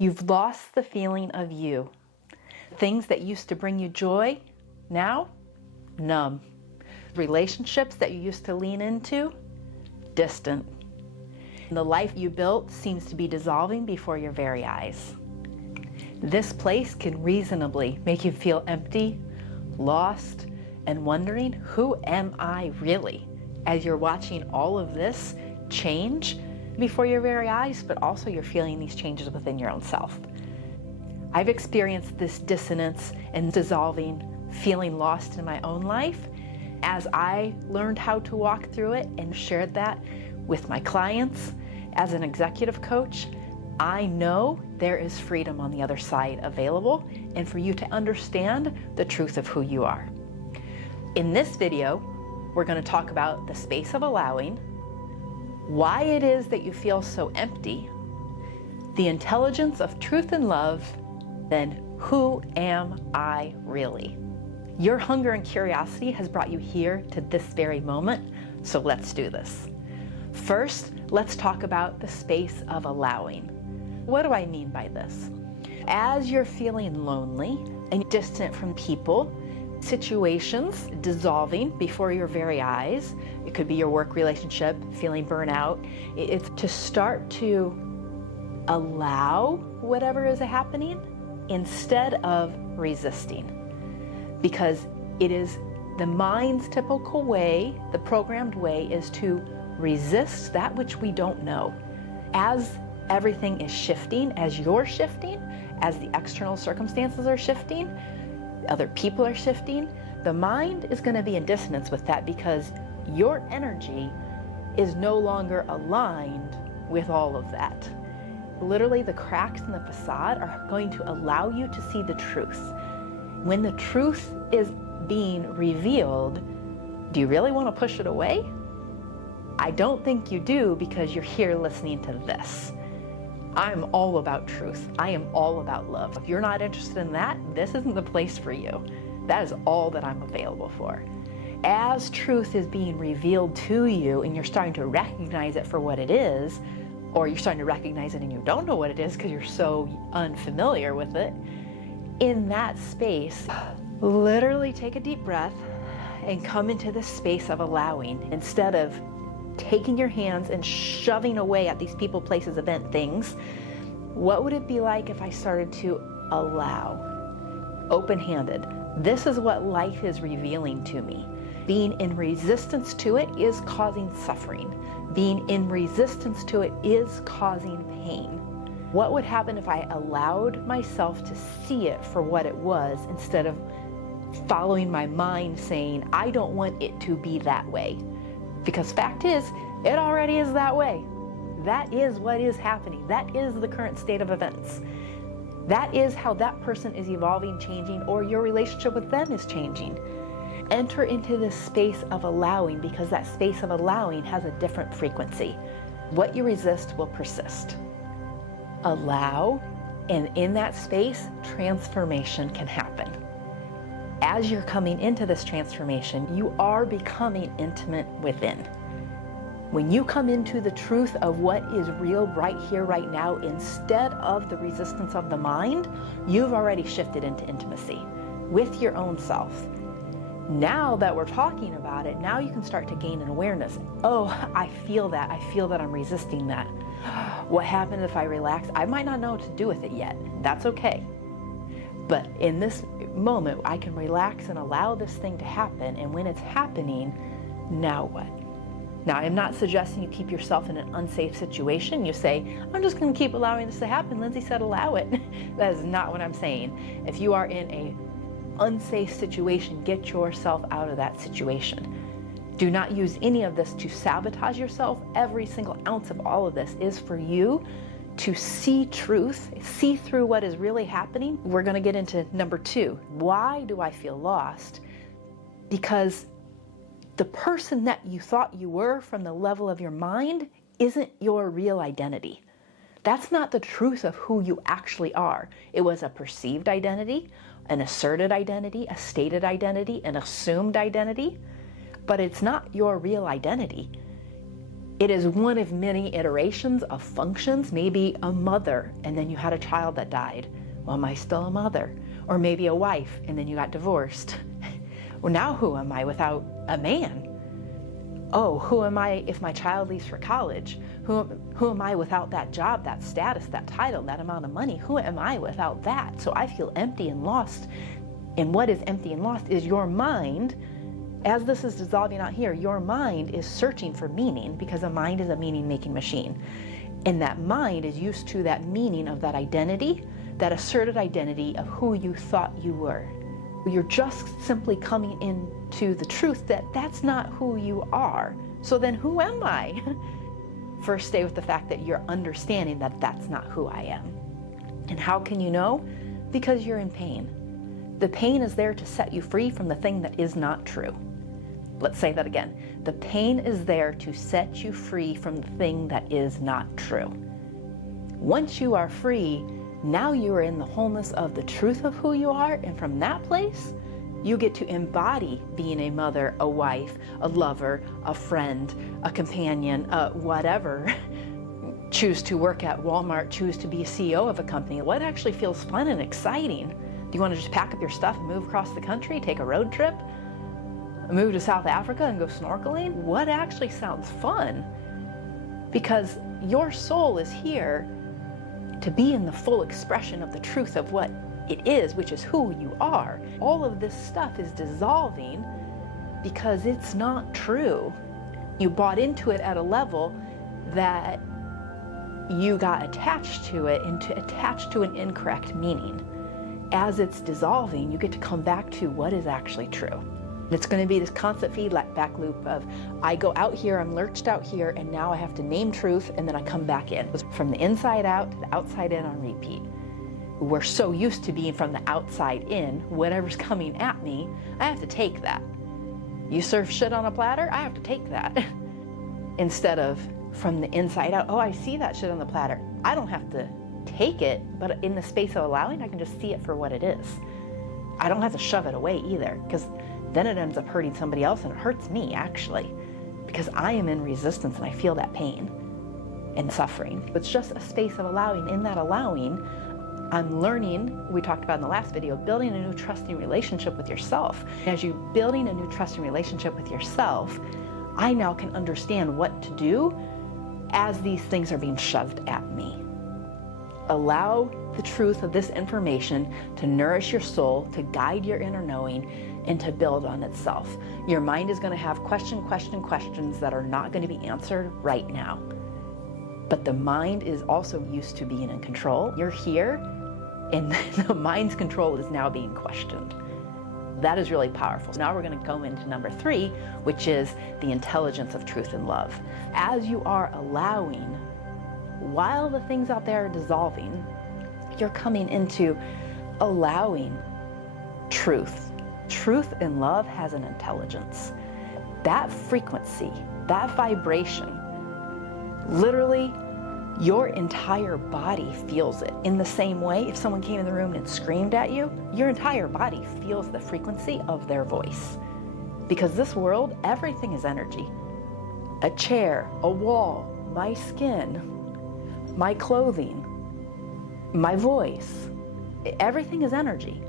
You've lost the feeling of you. Things that used to bring you joy, now, numb. Relationships that you used to lean into, distant. The life you built seems to be dissolving before your very eyes. This place can reasonably make you feel empty, lost, and wondering, who am I really? As you're watching all of this change before your very eyes, but also you're feeling these changes within your own self. I've experienced this dissonance and dissolving, feeling lost in my own life as I learned how to walk through it and shared that with my clients. As an executive coach, I know there is freedom on the other side available, and for you to understand the truth of who you are. In this video, we're going to talk about the space of allowing, why it is that you feel so empty, the intelligence of truth and love, then who am I really? Your hunger and curiosity has brought you here to this very moment, so let's do this. First, let's talk about the space of allowing. What do I mean by this? As you're feeling lonely and distant from people, situations dissolving before your very eyes, it could be your work relationship, feeling burnout, it's to start to allow whatever is happening instead of resisting. Because it is the mind's typical way, the programmed way, is to resist that which we don't know. As everything is shifting, as you're shifting, as the external circumstances are shifting, other people are shifting, the mind is going to be in dissonance with that because your energy is no longer aligned with all of that. Literally, the cracks in the facade are going to allow you to see the truth. When the truth is being revealed, do you really want to push it away? I don't think you do, because you're here listening to this. I'm all about truth. I am all about love. If you're not interested in that, this isn't the place for you. That is all that I'm available for. As truth is being revealed to you and you're starting to recognize it for what it is, or you're starting to recognize it and you don't know what it is because you're so unfamiliar with it, in that space, literally take a deep breath and come into this space of allowing. Instead of taking your hands and shoving away at these people, places, event, things, what would it be like if I started to allow, open-handed? This is what life is revealing to me. Being in resistance to it is causing suffering. Being in resistance to it is causing pain. What would happen if I allowed myself to see it for what it was, instead of following my mind saying, I don't want it to be that way? Because fact is, it already is that way. That is what is happening. That is the current state of events. That is how that person is evolving, changing, or your relationship with them is changing. Enter into this space of allowing, because that space of allowing has a different frequency. What you resist will persist. Allow, and in that space, transformation can happen. As you're coming into this transformation, you are becoming intimate within. When you come into the truth of what is real right here, right now, instead of the resistance of the mind, you've already shifted into intimacy with your own self. Now that we're talking about it, now you can start to gain an awareness. Oh, I feel that. I feel that I'm resisting that. What happens if I relax? I might not know what to do with it yet. That's okay. But in this moment, I can relax and allow this thing to happen. And when it's happening, now what? Now, I'm not suggesting you keep yourself in an unsafe situation. You say, I'm just going to keep allowing this to happen. Lindsay said allow it. That is not what I'm saying. If you are in a unsafe situation, get yourself out of that situation. Do not use any of this to sabotage yourself. Every single ounce of all of this is for you to see truth, see through what is really happening. We're going to get into number 2. Why do I feel lost? Because the person that you thought you were from the level of your mind isn't your real identity. That's not the truth of who you actually are. It was a perceived identity, an asserted identity, a stated identity, an assumed identity, but it's not your real identity. It is one of many iterations of functions, maybe a mother and then you had a child that died. Well, am I still a mother? Or maybe a wife and then you got divorced. Well, now who am I without a man? Oh, who am I if my child leaves for college? Who am I without that job, that status, that title, that amount of money? Who am I without that? So I feel empty and lost. And what is empty and lost is your mind. As this is dissolving out here, your mind is searching for meaning, because a mind is a meaning-making machine. And that mind is used to that meaning of that identity, that asserted identity of who you thought you were. You're just simply coming into the truth that that's not who you are. So then who am I? First, stay with the fact that you're understanding that that's not who I am. And how can you know? Because you're in pain. The pain is there to set you free from the thing that is not true. Let's say that again. The pain is there to set you free from the thing that is not true. Once you are free, now you are in the wholeness of the truth of who you are, and from that place, you get to embody being a mother, a wife, a lover, a friend, a companion, whatever. Choose to work at Walmart, choose to be a CEO of a company. What actually feels fun and exciting? Do you want to just pack up your stuff and move across the country, take a road trip, move to South Africa and go snorkeling? What actually sounds fun? Because your soul is here to be in the full expression of the truth of what it is, which is who you are. All of this stuff is dissolving because it's not true. You bought into it at a level that you got attached to it, and attached to an incorrect meaning. As it's dissolving, you get to come back to what is actually true. It's going to be this constant feedback loop of, I go out here, I'm lurched out here, and now I have to name truth, and then I come back in. From the inside out to the outside in on repeat. We're so used to being from the outside in, whatever's coming at me, I have to take that. You serve shit on a platter, I have to take that. Instead of from the inside out, oh, I see that shit on the platter. I don't have to take it, but in the space of allowing, I can just see it for what it is. I don't have to shove it away either, because then it ends up hurting somebody else, and it hurts me actually, because I am in resistance and I feel that pain and suffering. It's just a space of allowing. In that allowing, I'm learning, we talked about in the last video, building a new trusting relationship with yourself. As you're building a new trusting relationship with yourself, I now can understand what to do as these things are being shoved at me. Allow the truth of this information to nourish your soul, to guide your inner knowing, and to build on itself. Your mind is going to have questions that are not going to be answered right now. But the mind is also used to being in control. You're here, and the mind's control is now being questioned. That is really powerful. Now we're going to go into number 3, which is the intelligence of truth and love. As you are allowing, while the things out there are dissolving, you're coming into allowing truth. Truth and love has an intelligence. That frequency, that vibration, literally your entire body feels it. In the same way, if someone came in the room and screamed at you, your entire body feels the frequency of their voice. Because this world, everything is energy. A chair, a wall, my skin, my clothing, my voice, everything is energy.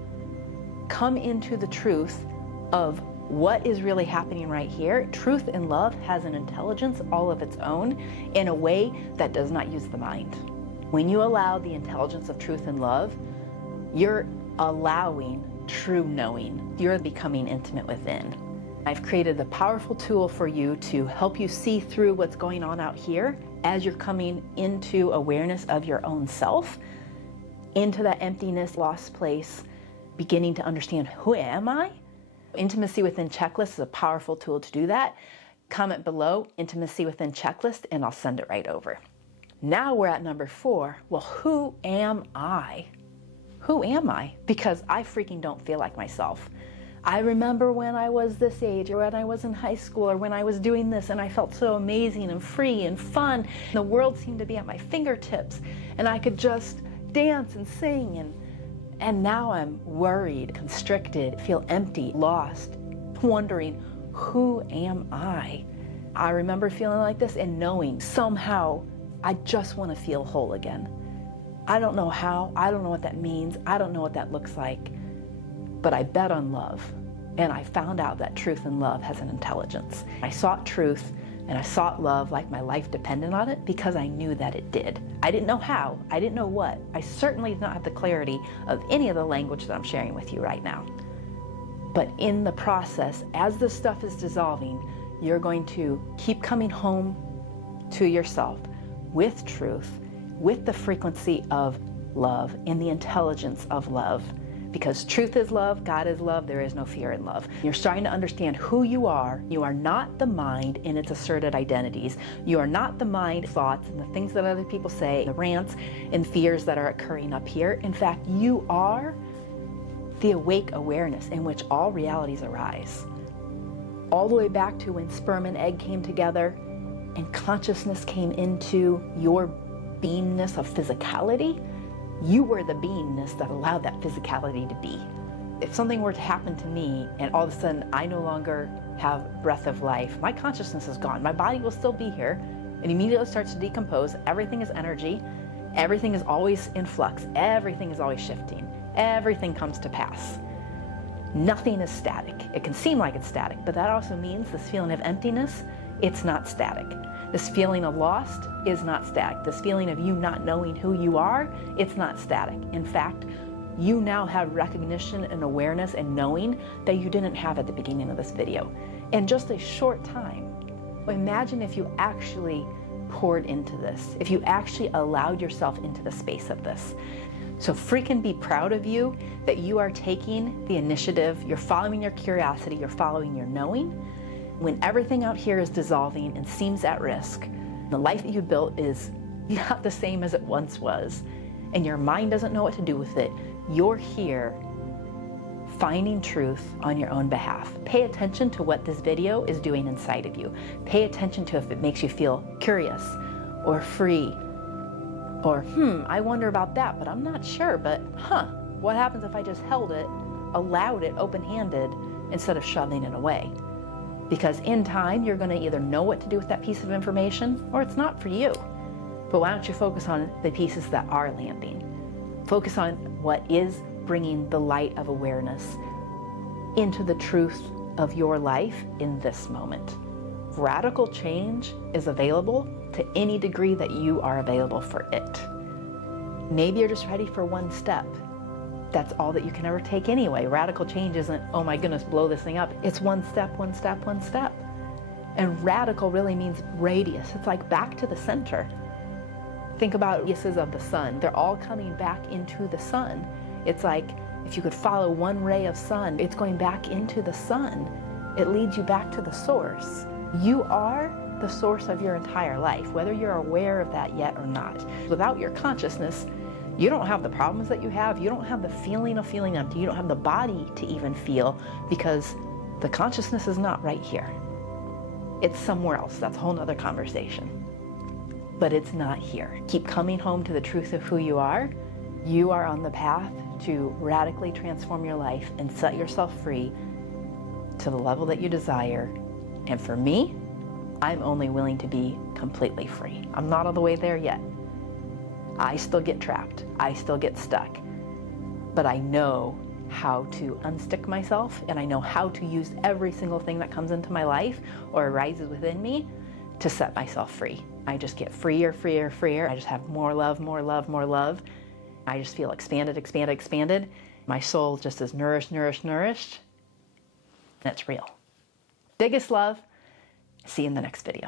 Come into the truth of what is really happening right here. Truth and love has an intelligence all of its own in a way that does not use the mind. When you allow the intelligence of truth and love, you're allowing true knowing. You're becoming intimate within. I've created a powerful tool for you to help you see through what's going on out here as you're coming into awareness of your own self, into that emptiness, lost place, beginning to understand, who am I? Intimacy Within Checklist is a powerful tool to do that. Comment below, Intimacy Within Checklist, and I'll send it right over. Now we're at number 4. Well, who am I? Who am I? Because I freaking don't feel like myself. I remember when I was this age, or when I was in high school, or when I was doing this, and I felt so amazing and free and fun. The world seemed to be at my fingertips, and I could just dance and sing, and now I'm worried, constricted, feel empty, lost, wondering, who am I? I remember feeling like this and knowing somehow I just want to feel whole again. I don't know how, I don't know what that means, I don't know what that looks like, but I bet on love. And I found out that truth and love has an intelligence. I sought truth and I sought love like my life depended on it because I knew that it did. I didn't know how, I didn't know what. I certainly did not have the clarity of any of the language that I'm sharing with you right now. But in the process, as this stuff is dissolving, you're going to keep coming home to yourself with truth, with the frequency of love and the intelligence of love. Because truth is love, God is love, there is no fear in love. You're starting to understand who you are. You are not the mind in its asserted identities. You are not the mind thoughts and the things that other people say, the rants and fears that are occurring up here. In fact, you are the awake awareness in which all realities arise. All the way back to when sperm and egg came together and consciousness came into your beingness of physicality, you were the beingness that allowed that physicality to be. If something were to happen to me and all of a sudden I no longer have breath of life, my consciousness is gone. My body will still be here. It immediately starts to decompose. Everything is energy. Everything is always in flux. Everything is always shifting. Everything comes to pass. Nothing is static. It can seem like it's static, but that also means this feeling of emptiness, it's not static. This feeling of lost is not static. This feeling of you not knowing who you are, it's not static. In fact, you now have recognition and awareness and knowing that you didn't have at the beginning of this video. In just a short time, imagine if you actually poured into this, if you actually allowed yourself into the space of this. So freaking be proud of you that you are taking the initiative, you're following your curiosity, you're following your knowing. When everything out here is dissolving and seems at risk, the life that you built is not the same as it once was, and your mind doesn't know what to do with it, you're here finding truth on your own behalf. Pay attention to what this video is doing inside of you. Pay attention to if it makes you feel curious or free or, I wonder about that, but I'm not sure, but what happens if I just held it, allowed it open-handed instead of shoving it away? Because in time, you're going to either know what to do with that piece of information or it's not for you. But why don't you focus on the pieces that are landing? Focus on what is bringing the light of awareness into the truth of your life in this moment. Radical change is available to any degree that you are available for it. Maybe you're just ready for one step. That's all that you can ever take anyway. Radical change isn't, oh my goodness, blow this thing up. It's one step, one step, one step. And radical really means radius. It's like back to the center. Think about radiuses of the sun. They're all coming back into the sun. It's like if you could follow one ray of sun, it's going back into the sun. It leads you back to the source. You are the source of your entire life, whether you're aware of that yet or not. Without your consciousness, you don't have the problems that you have. You don't have the feeling of feeling empty. You don't have the body to even feel because the consciousness is not right here. It's somewhere else. That's a whole nother conversation. But it's not here. Keep coming home to the truth of who you are. You are on the path to radically transform your life and set yourself free to the level that you desire. And for me, I'm only willing to be completely free. I'm not all the way there yet. I still get trapped. I still get stuck. But I know how to unstick myself, and I know how to use every single thing that comes into my life or arises within me to set myself free. I just get freer, freer, freer. I just have more love, more love, more love. I just feel expanded, expanded, expanded. My soul just is nourished, nourished, nourished. That's real. Biggest love. See you in the next video.